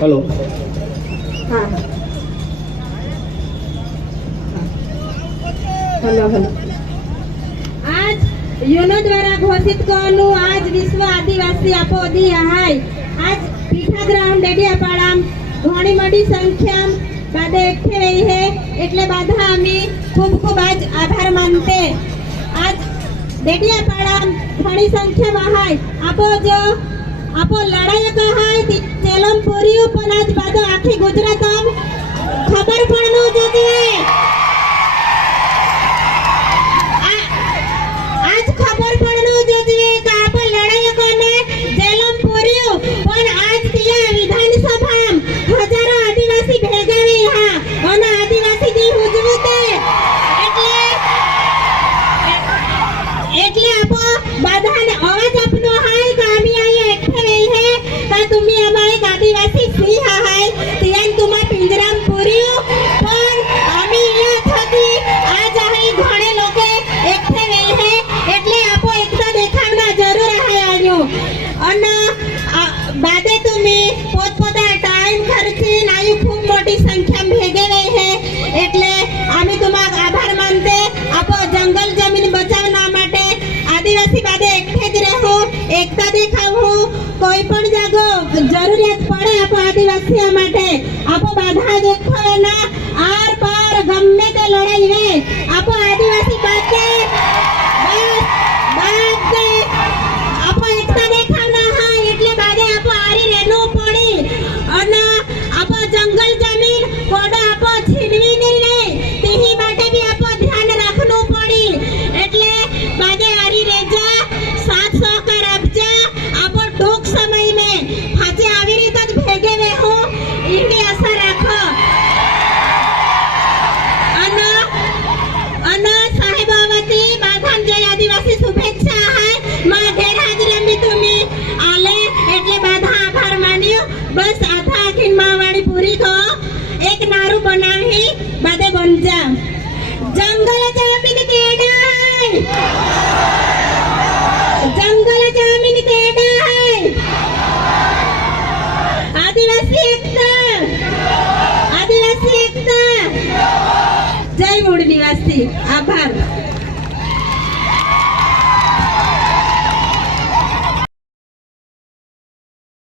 Hello. Hello hello. આજ યુનો દ્વારા ઘોષિત કરવાનું આજ વિશ્વ આપો દી હાય આજ પીઠાગ્રામ ડેડિયાપાડામ ઘણી મોટી સંખ્યામ બાદે એકઠે રહી હે. એટલે બાધા અમે ખૂબ ખૂબ આજ આભાર માનતે. આજ ડેડિયાપાડામ ઘણી સંખ્યામાં હાય આપો જો, આપો લડાઈ કહાય તી ચેલમ પૂર્યું પણ આજ બાદો આખી ગુજરાતમ અને બાદે તમે પોતપોતાના ટાઈમ ખર્ચીને આવી ખૂબ મોટી સંખ્યા ભેગે રહી હે એટલે અમે તમારો આભાર માનતે આપો જંગલ જમીન બચાવના માટે. આદિવાસી બાદે એકઠે જ રહો, એકતા દેખાવું. કોઈ પણ જાગો, જરૂરિયાત પડે આપો આદિવાસીઓ માટે. આપો બાધા દેખાવાના. મૂળ નિવાસથી આભાર.